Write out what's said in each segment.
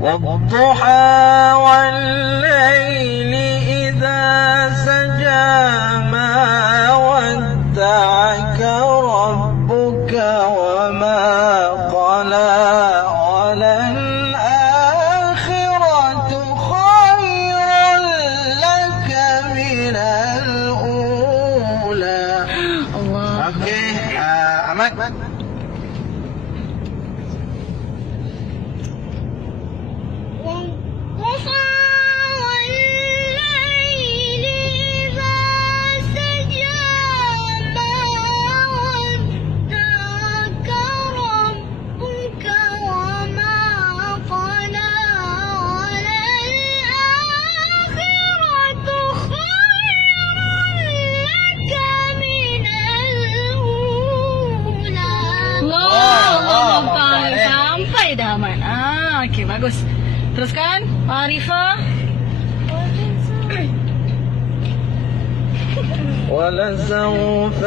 والضحى والليل إذا سجى ما ودعك ربك وما قلى وللآخرة خير لك من الأولى. Allah. Okey, Ahmad. Sampai dah Ahmad. Okey, bagus. Teruskan, Arifah. ولسوف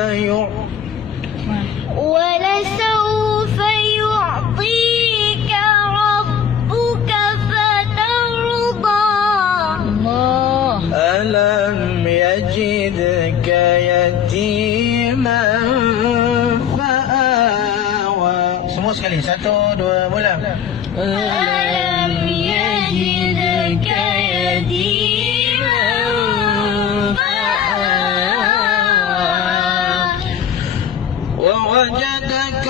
يعطيك ربك فترضى. Allah. ألم يجدك يتيما فآوى. Semua sekali. 1, 2, mula. ألم يجدك يتيما فآوى ووجدك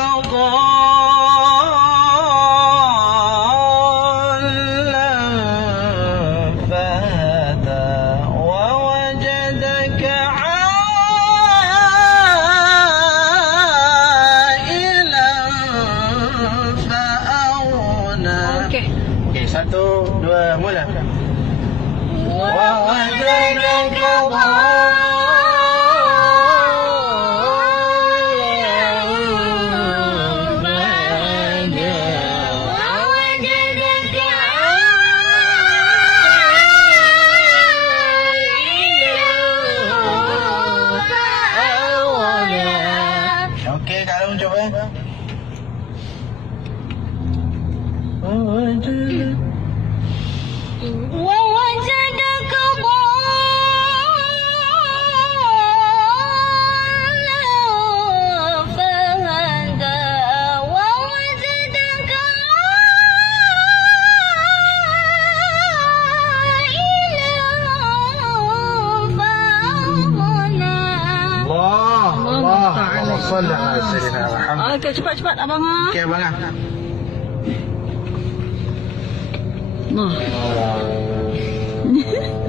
ضالا فهدى ووجدك عائلا فأغنى. Okey. Okey, 1, 2, mula. ووجدك Okey, Kak Long cuba. ووجدك ضالا فهدى ووجدك عائلا فأغنى. Allah salli ala sayyidina Muhammad. Okey, cepat-cepat abang. Okey, abang.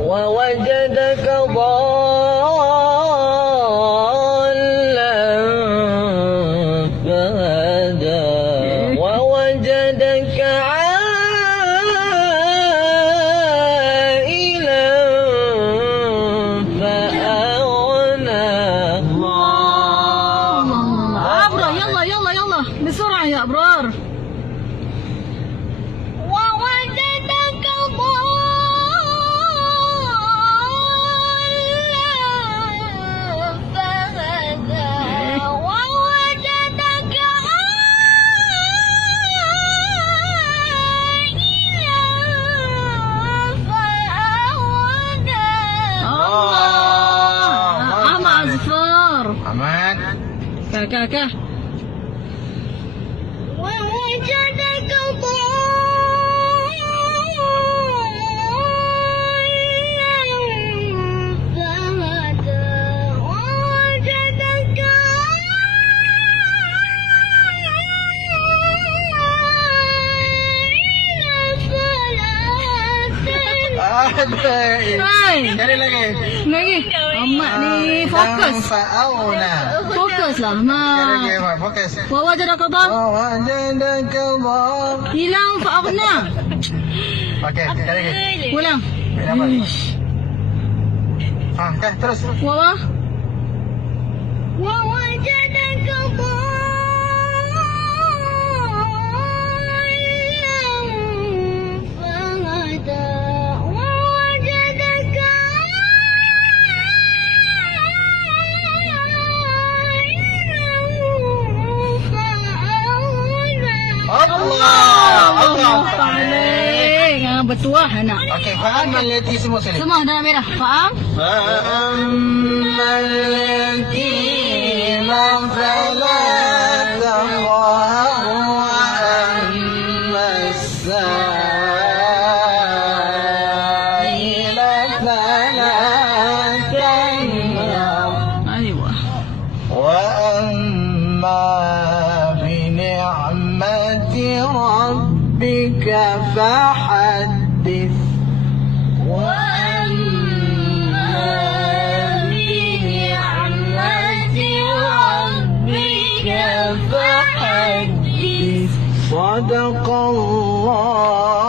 ووجدك ضالا فهدى ووجدك عائلا فأغنى. Abrar, yalla yalla yalla. بسرعة يا أبرار. ووجدك ضالا فهدى ووجدك عائلا فأغنى. Ahmad Azfar. Ahmad. Kak. ووجدك ضالا فهدى ووجدك Sekali lagi. Lagi. Ahmad ni fokus. Fa'auna. Fokus lah. Sekali Nah. lagi, Ahmad. Fokus. Wawajadaka dhal. ووجدك ضالا. Hilang fa'aghna. Okey, sekali lagi. Ulang. Dapat. Okey, terus. Wawa. ووجدك ضالا فهدى ووجدك عائلا فأغنى. Allah. Allah. betul lah nak. Okey, faham al-yatim semua sekali. Semua dalam merah. Faham? فأما اليتيم فلا تقهر وأما السائل فلا تنهر Aywa. وأما بنعمة ربك فحدث وأما بنعمة ربك فحدث صدق الله